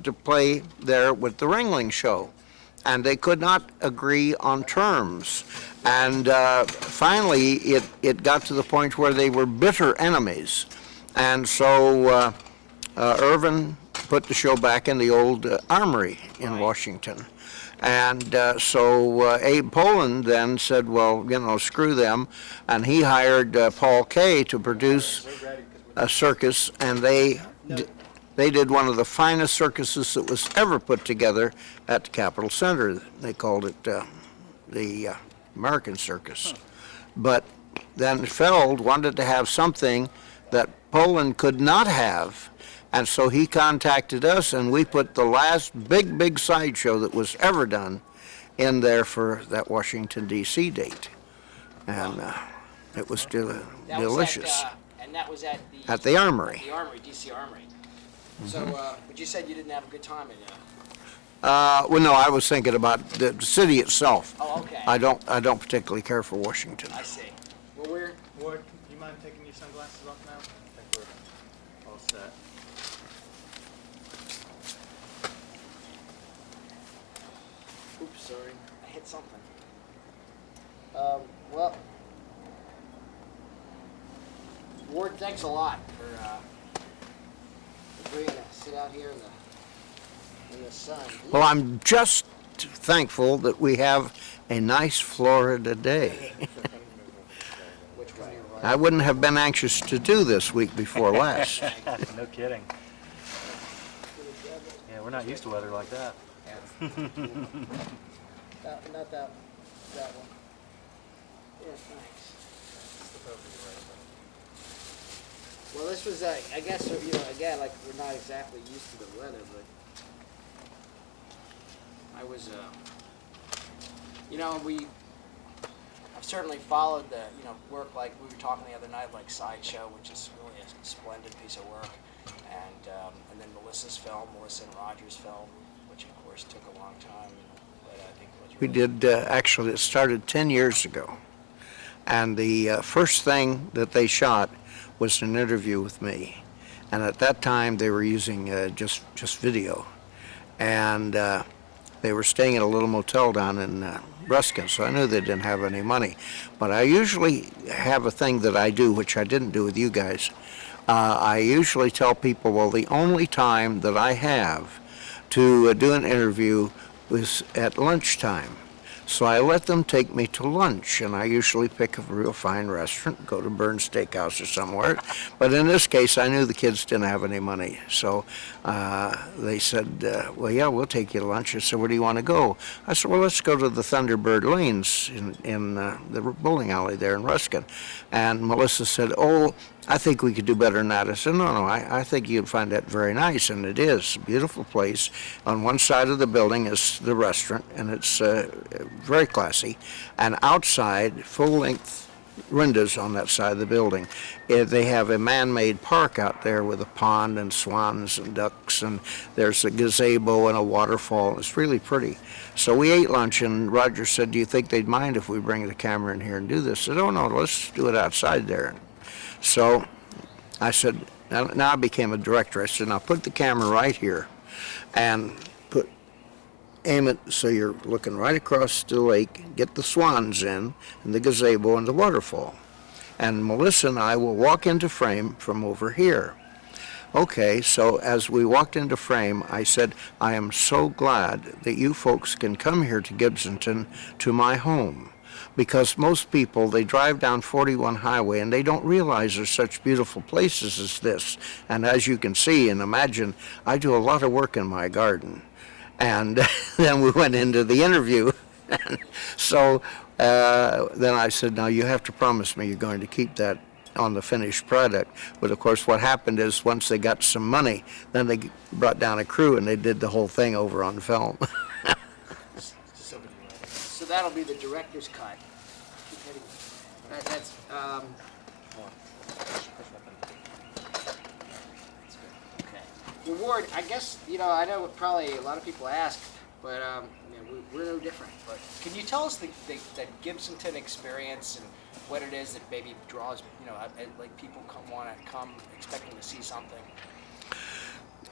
wanted to play there with the Ringling Show, and they could not agree on terms. And finally, it got to the point where they were bitter enemies. And so Irvin put the show back in the old Armory in Washington. And so Abe Poland then said, well, you know, screw them. And he hired Paul Kay to produce a circus, and they did one of the finest circuses that was ever put together at the Capitol Center. They called it the American Circus. But then Feld wanted to have something that Poland could not have, and so he contacted us, and we put the last big sideshow that was ever done in there for that Washington, D.C. date. And it was delicious. And that was at the Armory. At the Armory, D.C. Armory. So, but you said you didn't have a good time in well, no, I was thinking about the city itself. Oh, okay. I don't particularly care for Washington. I see. Well, Ward, do you mind taking your sunglasses off now? I think we're all set. oops, sorry. I hit something. Well, Ward, thanks a lot for agreeing to sit out here in the sun. Well, I'm just thankful that we have a nice Florida day. Which one? I wouldn't have been anxious to do this week before last. No kidding. Yeah, we're not used to weather like that. Not that one. Yeah, thanks. Well, this was, I guess, you know, again, like, we're not exactly used to the weather, but I was, you know, I've certainly followed the, you know, work like we were talking the other night, like Sideshow, which is really a splendid piece of work, and then Melissa and Roger's film, which of course took a long time, but I think was We really did, actually, it started 10 years ago. And the first thing that they shot was an interview with me. And at that time, they were using just video. And they were staying at a little motel down in Ruskin, so I knew they didn't have any money. But I usually have a thing that I do, which I didn't do with you guys. I usually tell people, well, the only time that I have to do an interview was at lunchtime. So I let them take me to lunch, and I usually pick a real fine restaurant, go to Byrne's Steakhouse or somewhere. But in this case, I knew the kids didn't have any money. So they said, well, yeah, we'll take you to lunch. I said, where do you want to go? I said, well, let's go to the Thunderbird Lanes in the bowling alley there in Ruskin. And Melissa said, oh, I think we could do better than that. I said, no, I think you'd find that very nice, and it is a beautiful place. On one side of the building is the restaurant, and it's very classy. And outside, full-length windows on that side of the building. They have a man-made park out there with a pond and swans and ducks, and there's a gazebo and a waterfall. It's really pretty. So we ate lunch, and Roger said, do you think they'd mind if we bring the camera in here and do this? I said, oh, no, let's do it outside there. So I said, now I became a director. I said, now put the camera right here and aim it so you're looking right across the lake, get the swans in, and the gazebo and the waterfall. And Melissa and I will walk into frame from over here. Okay, so as we walked into frame, I said, I am so glad that you folks can come here to Gibsonton, to my home. Because most people, they drive down 41 Highway and they don't realize there's such beautiful places as this. And as you can see and imagine, I do a lot of work in my garden. And then we went into the interview. So then I said, now you have to promise me you're going to keep that on the finished product. But of course what happened is once they got some money, then they brought down a crew and they did the whole thing over on film. So that'll be the director's cut. That's okay. Well, Ward, I guess, you know, I know probably a lot of people ask, but you know, we're no different. But can you tell us the Gibsonton experience and what it is that maybe draws, you know, like people want to come expecting to see something?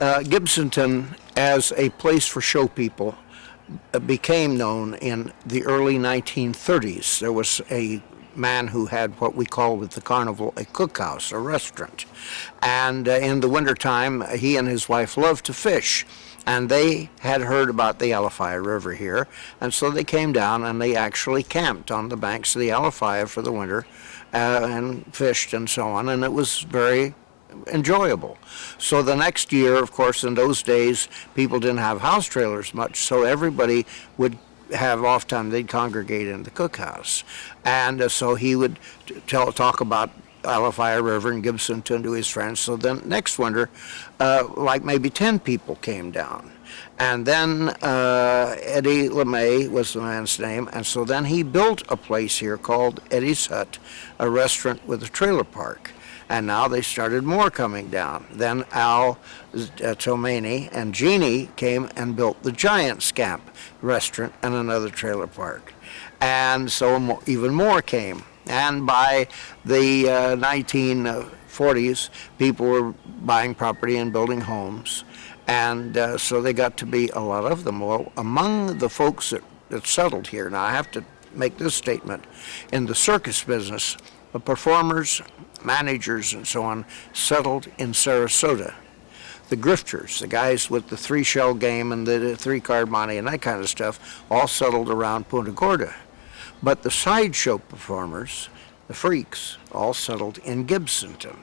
Gibsonton, as a place for show people, became known in the early 1930s. There was a man who had what we call with the carnival a cookhouse, a restaurant. And in the wintertime, he and his wife loved to fish. And they had heard about the Alafia River here, and so they came down and they actually camped on the banks of the Alafia for the winter and fished and so on, and it was very enjoyable. So the next year, of course, in those days, people didn't have house trailers much, so everybody would have off time. They'd congregate in the cookhouse. And so he would talk about Alafia River and Gibsonton to his friends. So then next winter, like maybe 10 people came down. And then Eddie LeMay was the man's name, and so then he built a place here called Eddie's Hut, a restaurant with a trailer park. And now they started more coming down. Then Al Tomani and Jeannie came and built the Giants Camp restaurant and another trailer park. And so even more came. And by the 1940s, people were buying property and building homes. And so they got to be a lot of them. Well, among the folks that settled here, now I have to make this statement, in the circus business, the performers, managers, and so on, settled in Sarasota. The grifters, the guys with the 3-shell game and the 3-card money and that kind of stuff, all settled around Punta Gorda. But the sideshow performers, the freaks, all settled in Gibsonton.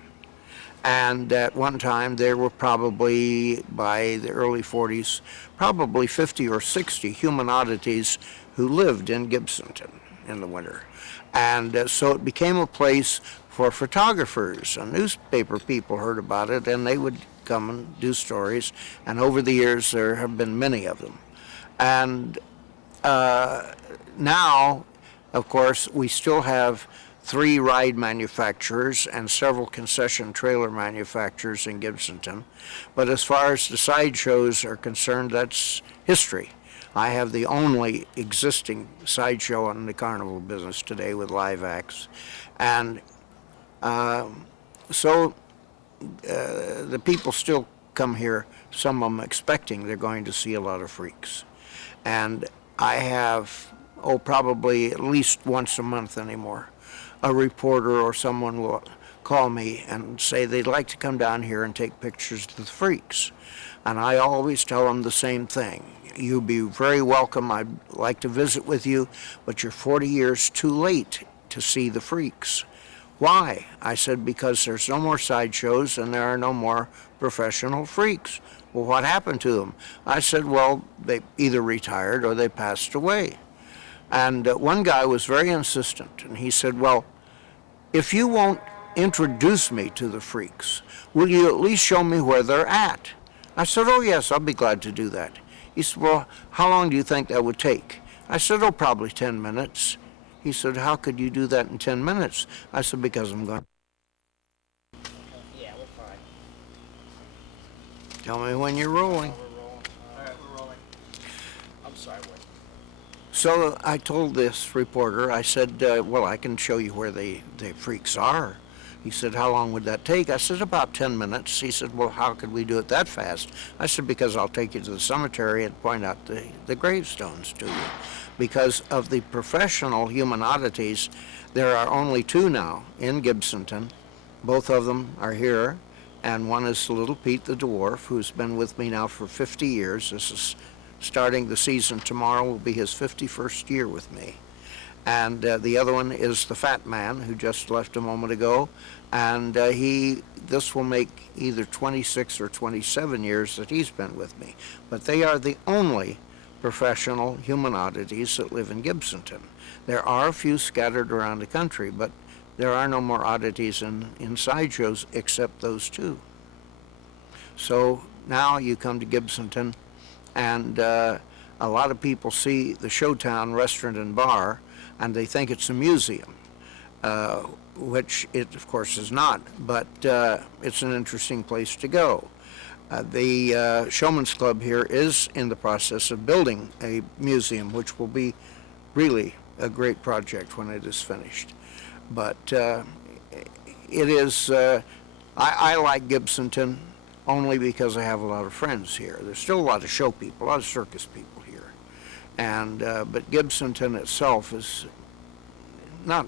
And at one time, there were probably, by the early 40s, probably 50 or 60 human oddities who lived in Gibsonton in the winter. And so it became a place for photographers, and newspaper people heard about it, and they would come and do stories. And over the years, there have been many of them. And now, of course, we still have 3 ride manufacturers and several concession trailer manufacturers in Gibsonton. But as far as the sideshows are concerned, that's history. I have the only existing sideshow in the carnival business today with live acts. And so the people still come here, some of them expecting they're going to see a lot of freaks. And I have, probably at least once a month anymore, a reporter or someone will call me and say they'd like to come down here and take pictures of the freaks. And I always tell them the same thing. You'd be very welcome. I'd like to visit with you, but you're 40 years too late to see the freaks. Why? I said, because there's no more sideshows and there are no more professional freaks. Well, what happened to them? I said, well, they either retired or they passed away. And one guy was very insistent, and he said, well, if you won't introduce me to the freaks, will you at least show me where they're at? I said, oh, yes, I'll be glad to do that. He said, well, how long do you think that would take? I said, oh, probably 10 minutes. He said, how could you do that in 10 minutes? I said, because I'm going. Yeah, we're fine. Tell me when you're rolling. We're rolling. All right, we're rolling. I'm sorry, Wood. So I told this reporter, I said, well, I can show you where the freaks are. He said, how long would that take? I said, about 10 minutes. He said, well, how could we do it that fast? I said, because I'll take you to the cemetery and point out the gravestones to you. Because of the professional human oddities, there are only 2 now in Gibsonton. Both of them are here, and one is Little Pete the Dwarf, who's been with me now for 50 years. This is starting the season tomorrow, will be his 51st year with me. And the other one is the Fat Man, who just left a moment ago, and this will make either 26 or 27 years that he's been with me. But they are the only professional human oddities that live in Gibsonton. There are a few scattered around the country, but there are no more oddities in sideshows except those 2. So now you come to Gibsonton, and a lot of people see the Showtown restaurant and bar, and they think it's a museum, which it of course is not, but it's an interesting place to go. The Showman's Club here is in the process of building a museum, which will be really a great project when it is finished. But it is, I like Gibsonton. only because I have a lot of friends here. There's still a lot of show people, a lot of circus people here. And, but Gibsonton itself is not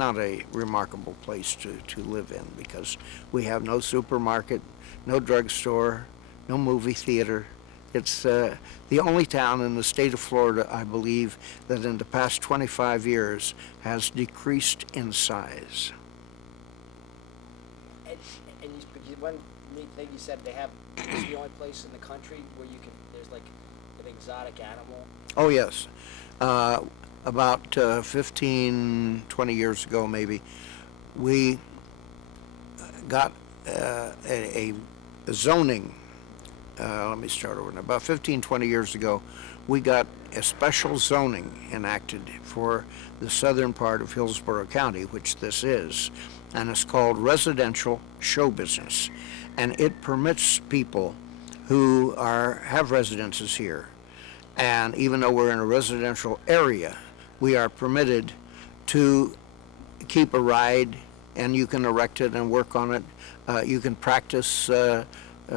a remarkable place to live in, because we have no supermarket, no drugstore, no movie theater. It's the only town in the state of Florida, I believe, that in the past 25 years has decreased in size. And one neat thing you said, it's the only place in the country where there's like an exotic animal. Oh, yes. About 15, 20 years ago, maybe, we got a zoning. Let me start over. About 15, 20 years ago, we got a special zoning enacted for the southern part of Hillsborough County, which this is, and it's called residential show business. And it permits people who have residences here, and even though we're in a residential area, we are permitted to keep a ride, and you can erect it and work on it. You can practice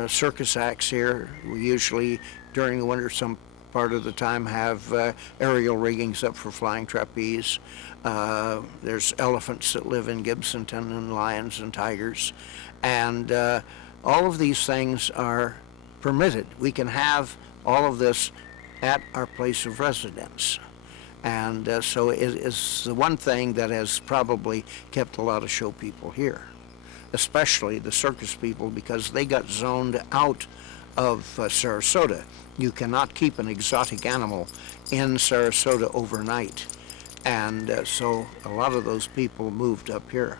circus acts here. We usually, during the winter, some part of the time have aerial riggings up for flying trapeze. There's elephants that live in Gibsonton, and lions and tigers. And all of these things are permitted. We can have all of this at our place of residence. And so it is the one thing that has probably kept a lot of show people here, especially the circus people, because they got zoned out of Sarasota. You cannot keep an exotic animal in Sarasota overnight. And so a lot of those people moved up here.